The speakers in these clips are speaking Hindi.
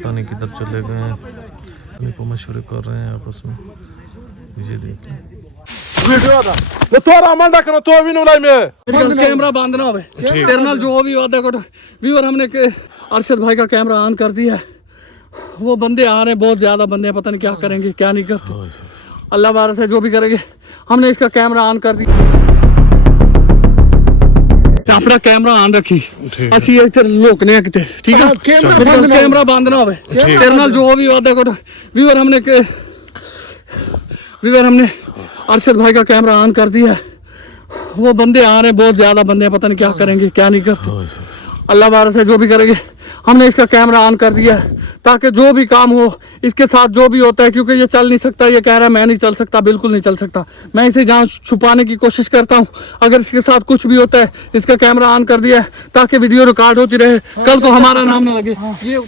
पता नहीं किधर चले गए हैं, उन्हीं को मशवरे कर रहे हैं आपस में। ये देखिए कैमरा बांधना हो तेरे नाल जो भी वादा करो व्यूअर हमने अरशद भाई का कैमरा ऑन कर दिया है। वो बंदे आ रहे हैं, बहुत ज्यादा बंदे हैं, पता नहीं क्या करेंगे क्या नहीं करते। अल्लाह वारस है, जो भी करेंगे। हमने इसका कैमरा ऑन कर दिया, अपना कैमरा ऑन रखी असि इधर लोकने किते ठीक है। कैमरा बांधना हो तेरे नाल जो भी वादा करो व्यूअर हमने अरशद भाई का कैमरा ऑन कर दिया है। वो बंदे आ रहे हैं, बहुत ज्यादा बंदे हैं, पता नहीं क्या करेंगे क्या नहीं करते। अल्लाह वारस है, जो भी करेंगे। हमने इसका कैमरा ऑन कर दिया है ताकि जो भी काम हो इसके साथ जो भी होता है, क्योंकि ये चल नहीं सकता। ये कह रहा है मैं नहीं चल सकता, बिल्कुल नहीं चल सकता। मैं इसे जहाँ छुपाने की कोशिश करता हूँ, अगर इसके साथ कुछ भी होता है इसका कैमरा ऑन कर दिया है ताकि वीडियो रिकॉर्ड होती रहे, कल को हमारा नाम ना लगे। ये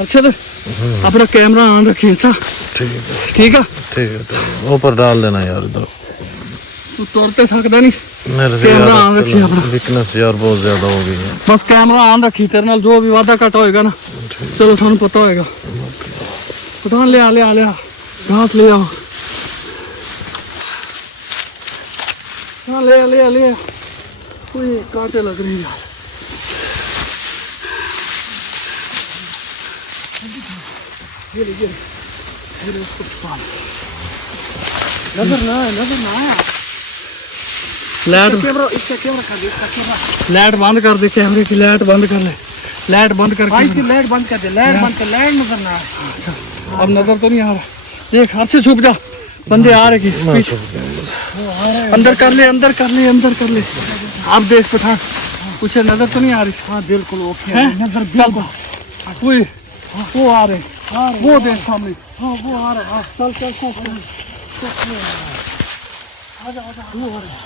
अच्छा तो अपना कैमरा ऑन रखिए। अच्छा ठीक है ऊपर डाल देना यार, इधर तू तोड़ते सकता नहीं। कैमरा ऑन रखिए अपना, वीकनेस यार बहुत ज्यादा हो गई है। बस कैमरा ऑन रखी, तेरे नाल जो भी वादा कट होएगा ना, चलो थानू पता होएगा। पठान ले आ घास ले आओ, हाँ ले आ। कोई कांटे लग रही है। नजर ना आया। लाइट बंद कर दे, कैमरे की लाइट बंद कर ले। लाइट बंद कर लाइट बंद कर दे, लाइट नजर ना आया। अब नजर तो नहीं आ रहा। ये घर से छुप जा, बंदे आ रहे पीछे। अंदर कर ले। अब देख पठान, कुछ नजर तो नहीं आ रही। हाँ बिल्कुल ओके है नजर चल वो आ रहे, वो देख सामने। हाँ वो आ रहा है। चल आजा वो आ रहा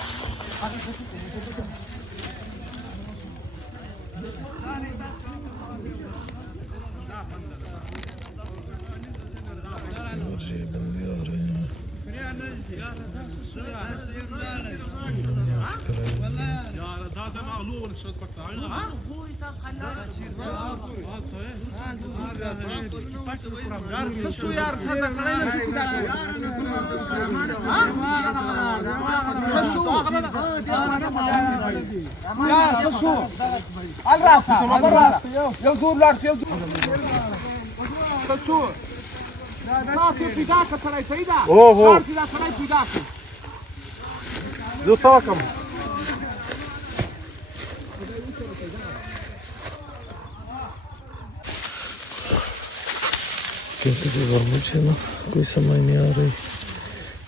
क्योंकि मुझे ना कोई समझ नहीं आ रही।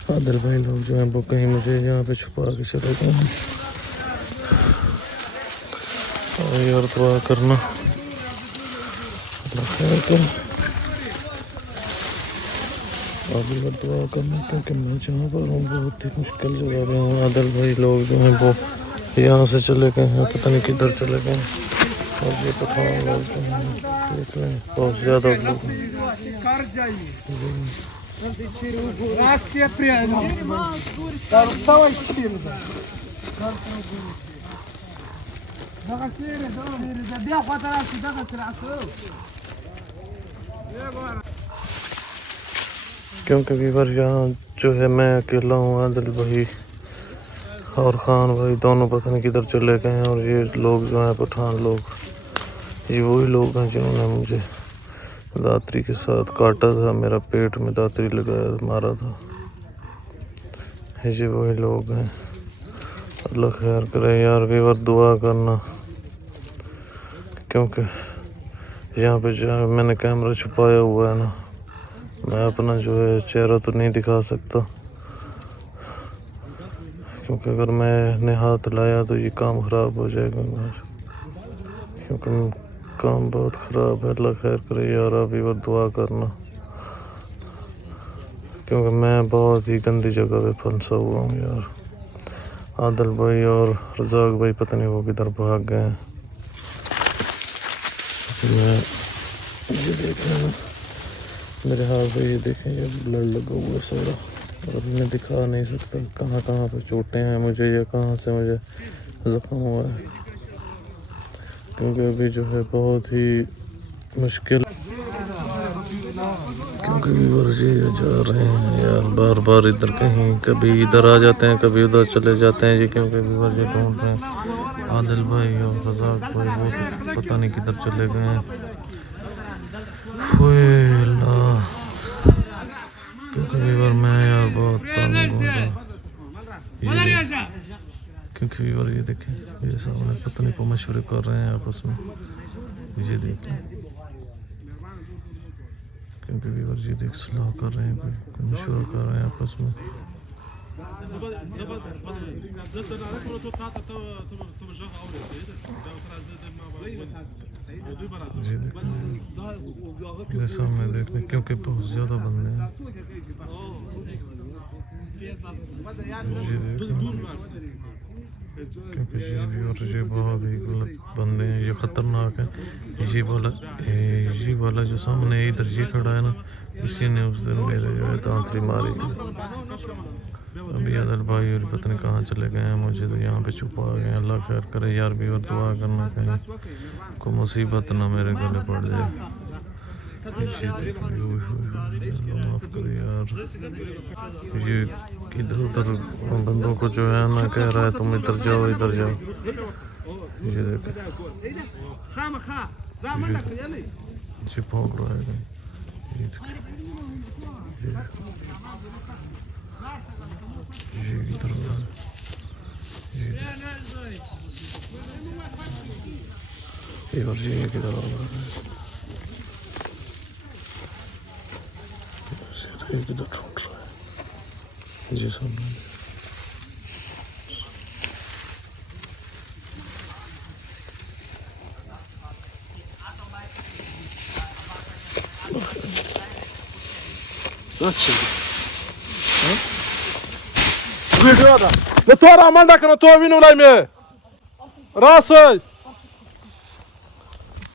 आदिल भाई लोग जो हैं वो कहीं मुझे यहाँ पे छुपा के चले गए हैं। और यार दुआ करना, अल्लाह खैर करे। अभी बार दुआ करना, क्योंकि मैं जहाँ पर हूँ बहुत ही मुश्किल जगह पे हूँ। आदिल भाई लोग जो हैं वो यहाँ से चले गए हैं, पता नहीं किधर चले गए। और ये पठान लोग जो हैं देख रहे हैं, बहुत ज़्यादा लोग हैं। क्योंकि वीवर यहाँ जो है मैं अकेला हूँ। आदिल भाई और खान भाई दोनों पता नहीं किधर चले गए हैं। और ये लोग जो हैं पठान लोग, ये वही लोग हैं जिन्होंने मुझे दातरी के साथ काटा था, मेरा पेट में दातरी लगाया मारा था। ये वही लोग हैं। अल्लाह खैर करे यार। वीवर दुआ करना, क्योंकि यहाँ पे जो है मैंने कैमरा छुपाया हुआ है ना, मैं अपना जो है चेहरा तो नहीं दिखा सकता, क्योंकि अगर मैंने हाथ लाया तो ये काम ख़राब हो जाएगा मेरा, क्योंकि काम बहुत ख़राब है। अल्लाह खैर करे यार। अभी वो दुआ करना, क्योंकि मैं बहुत ही गंदी जगह पे फंसा हुआ हूँ यार। आदिल भाई और रज़ाक भाई पता नहीं वो किधर भाग गए हैं। मैं ये देख रहा हूँ मेरे हाथ पे, ये देखें ये ब्लड लगा हुआ है सारा, और मैं दिखा नहीं सकता कहाँ कहाँ पे चोटें हैं मुझे या कहाँ से मुझे ज़ख्म हुआ है, क्योंकि अभी जो है बहुत ही मुश्किल, क्योंकि व्यूअर्स ये जा रहे हैं यार बार बार इधर, कहीं कभी इधर आ जाते हैं कभी उधर चले जाते हैं जी, क्योंकि व्यूअर्स ये ढूंढ रहे हैं आदिल भाई और रज़ाक भाई, वो पता नहीं किधर चले गए हैं। क्योंकि व्यूअर मैं यार बहुत तंग हूँ, क्योंकि व्यूअर ये देखें ये सामने पता नहीं को मशवरे कर रहे हैं आपस में, ये देखें, क्योंकि व्यूअर ये देख सलाह कर रहे हैं, कोई मशवरा कर रहे हैं आपस में। जी देखें ये सामने देखने, क्योंकि बहुत ज़्यादा बंदे हैं, ये देखें क्योंकि ये भी और ये बहुत ही गलत बंदे हैं, ये ख़तरनाक है। ये वाला जो सामने इधर ये खड़ा है ना, इसी ने उस दिन मेरे जो है दांतरी मारी थी। अभी आदिल भाई और पता नहीं कहाँ चले गए हैं, मुझे तो यहाँ पे छुपा गए हैं। अल्लाह खैर करे यार, भी और दुआ करना कहीं को मुसीबत ना मेरे गले पड़ जाए। माफ करे यार, ये इधर उधर बंदों को जो है ना कह रहा है तुम इधर जाओ इधर जाओ, ये देखो ये भौंक रहा है कहीं, ये इधर ये और ये किधर आ रहा है, ये किधर ढूंढ रहा है, ये सामने Wygląda. No to Ramanda, no to winu lajmie. Rasy.